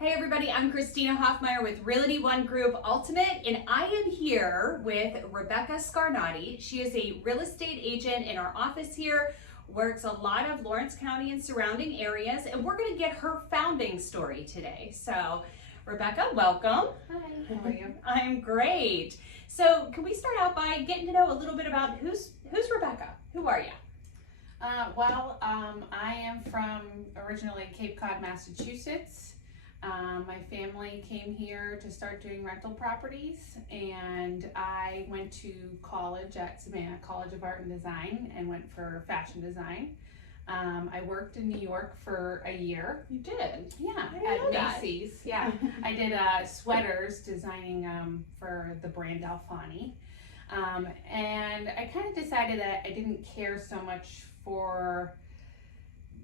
Hey everybody, I'm Christina Hoffmeyer with Realty One Group Ultimate, and I am here with Rebecca Scarnati. She is a real estate agent in our office here, works a lot of Lawrence County and surrounding areas, and we're going to get her founding story today. So, Rebecca, welcome. Hi, how are you? I'm great. So, can we start out by getting to know a little bit about who's Rebecca? Who are you? I am from originally Cape Cod, Massachusetts. My family came here to start doing rental properties, and I went to college at Savannah College of Art and Design and went for fashion design. I worked in New York for a year. You did? Yeah, I didn't know at Macy's. Yeah, I did sweaters designing for the brand Alfani. And I kind of decided that I didn't care so much for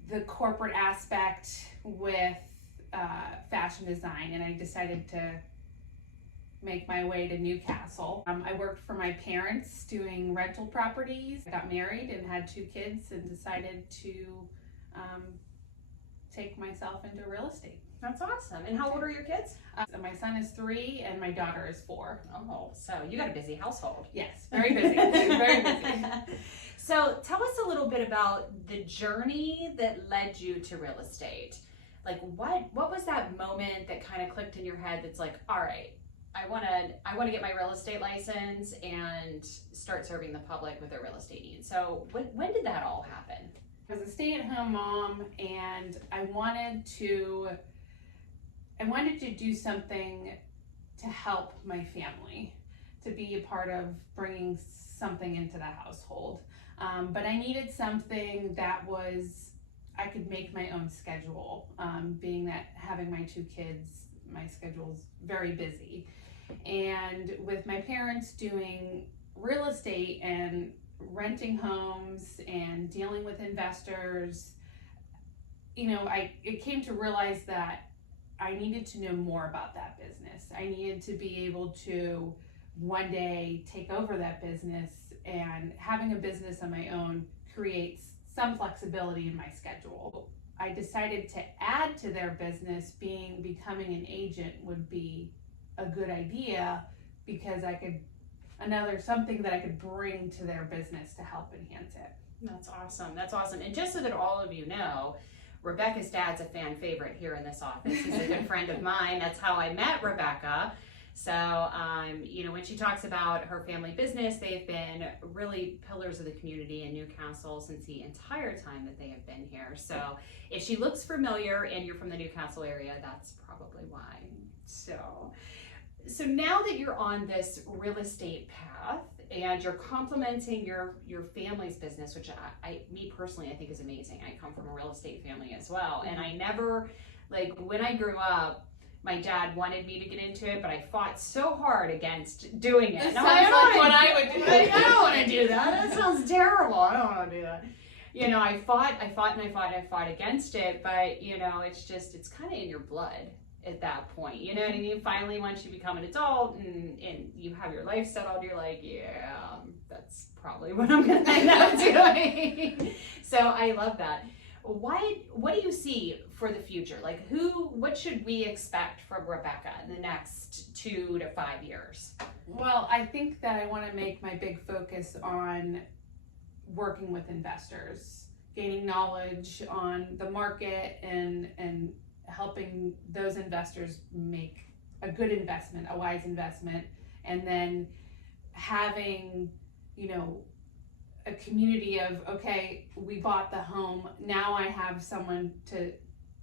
the corporate aspect with fashion design, and I decided to make my way to Newcastle. I worked for my parents doing rental properties. I got married and had 2 kids and decided to take myself into real estate. That's awesome. And how old are your kids? So my son is 3 and my daughter is 4. Oh, so you got a busy household. Yes, very busy, very busy. So tell us a little bit about the journey that led you to real estate. Like what was that moment that kind of clicked in your head that's like, all right, I want to get my real estate license and start serving the public with their real estate needs. So when did that all happen? I was a stay-at-home mom, and I wanted to do something to help my family, to be a part of bringing something into the household. But I needed something that I could make my own schedule, being that having my 2 kids, my schedule's very busy. And with my parents doing real estate and renting homes and dealing with investors, it came to realize that I needed to know more about that business. I needed to be able to one day take over that business, and having a business on my own creates some flexibility in my schedule. I decided to add to their business. Becoming an agent would be a good idea, because something that I could bring to their business to help enhance it. That's awesome. That's awesome. And just so that all of you know, Rebecca's dad's a fan favorite here in this office. He's a good friend of mine. That's how I met Rebecca. So, when she talks about her family business, they've been really pillars of the community in Newcastle since the entire time that they have been here. So if she looks familiar and you're from the Newcastle area, that's probably why. So now that you're on this real estate path and you're complementing your family's business, which me personally, I think is amazing. I come from a real estate family as well. And I never, when I grew up, my dad wanted me to get into it, but I fought so hard against doing it. That sounds like what I would do. I don't want to do that. That sounds terrible. I don't want to do that. I fought against it, but it's kind of in your blood at that point. You know what I mean? Finally, once you become an adult and you have your life settled, you're like, yeah, that's probably what I'm going to end up doing. So I love that. What do you see for the future? What should we expect from Rebecca in the next 2 to 5 years? Well, I think that I want to make my big focus on working with investors, gaining knowledge on the market, and helping those investors make a good investment, a wise investment, and then having, a community of, okay, we bought the home, now I have someone to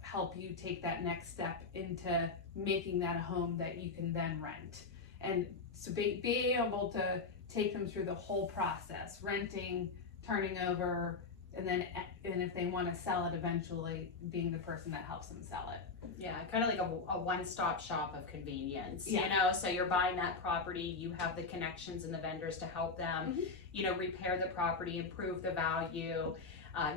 help you take that next step into making that a home that you can then rent. And so being able to take them through the whole process, renting, turning over, and if they want to sell it eventually, being the person that helps them sell it. Yeah, kind of like a one-stop shop of convenience. Yeah. So you're buying that property, you have the connections and the vendors to help them, repair the property, improve the value,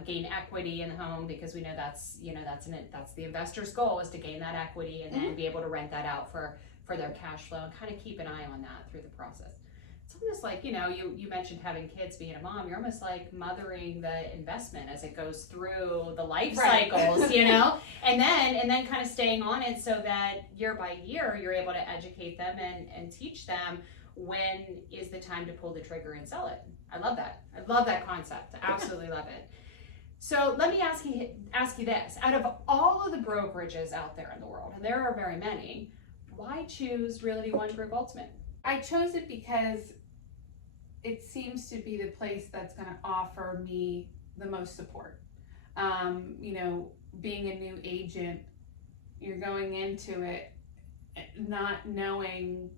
gain equity in the home, because we know that's the investor's goal, is to gain that equity and then be able to rent that out for their cash flow, and kind of keep an eye on that through the process. it's almost like, you know, you mentioned having kids, being a mom, you're almost like mothering the investment as it goes through the life cycles, you know, and then kind of staying on it so that year by year you're able to educate them and teach them when is the time to pull the trigger and sell it. I love that. I love that concept. I absolutely love it. So let me ask you this. Out of all of the brokerages out there in the world, and there are very many, why choose Realty One Group Ultimate? I chose it because it seems to be the place that's going to offer me the most support. You know, being a new agent, you're going into it not knowing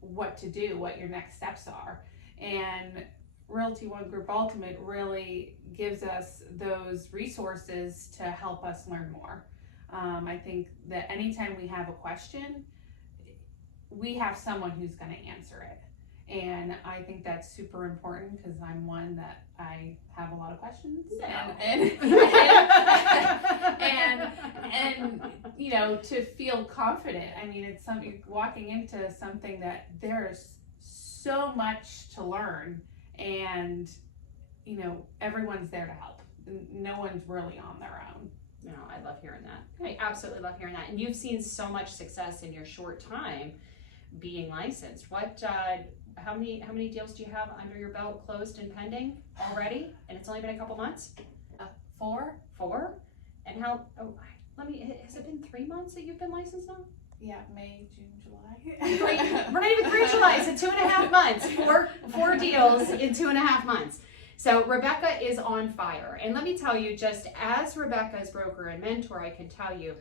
what to do, what your next steps are. And Realty One Group Ultimate really gives us those resources to help us learn more. I think that anytime we have a question, we have someone who's going to answer it. And I think that's super important because I'm one that I have a lot of questions and you know, to feel confident. I mean, it's you're walking into something that there's so much to learn, and you know, everyone's there to help. No one's really on their own. No, I love hearing that. I absolutely love hearing that. And you've seen so much success in your short time being licensed. How many deals do you have under your belt, closed and pending already? And it's only been a couple months? 4. 4? And has it been 3 months that you've been licensed now? Yeah, May, June, July. We're not even 3 July, so 2.5 months. Four deals in 2.5 months. So Rebecca is on fire. And let me tell you, just as Rebecca's broker and mentor, I can tell you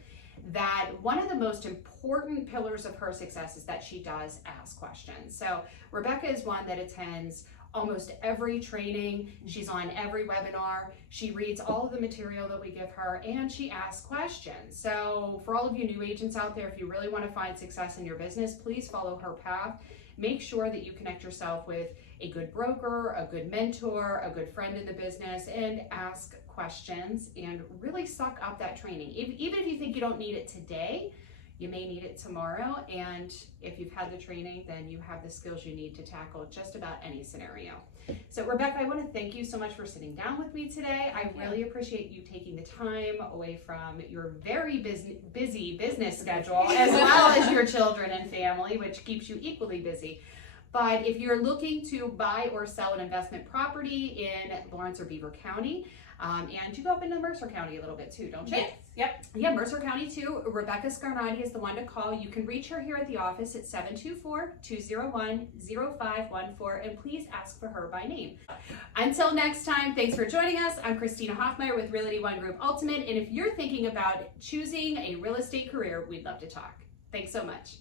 that one of the most important pillars of her success is that she does ask questions. So Rebecca is one that attends almost every training. She's on every webinar. She reads all of the material that we give her, and she asks questions. So for all of you new agents out there, if you really want to find success in your business, please follow her path. Make sure that you connect yourself with a good broker, a good mentor, a good friend in the business, and ask questions and really suck up that training. Even if you think you don't need it today, you may need it tomorrow. And if you've had the training, then you have the skills you need to tackle just about any scenario. So Rebecca, I want to thank you so much for sitting down with me today. I really appreciate you taking the time away from your very busy business schedule, as well as your children and family, which keeps you equally busy. But if you're looking to buy or sell an investment property in Lawrence or Beaver County, and you go up into Mercer County a little bit too, don't you? Yes. Yep. Yeah, Mercer County too. Rebecca Scarnati is the one to call. You can reach her here at the office at 724-201-0514, and please ask for her by name. Until next time, thanks for joining us. I'm Christina Hoffmeyer with Realty One Group Ultimate, and if you're thinking about choosing a real estate career, we'd love to talk. Thanks so much.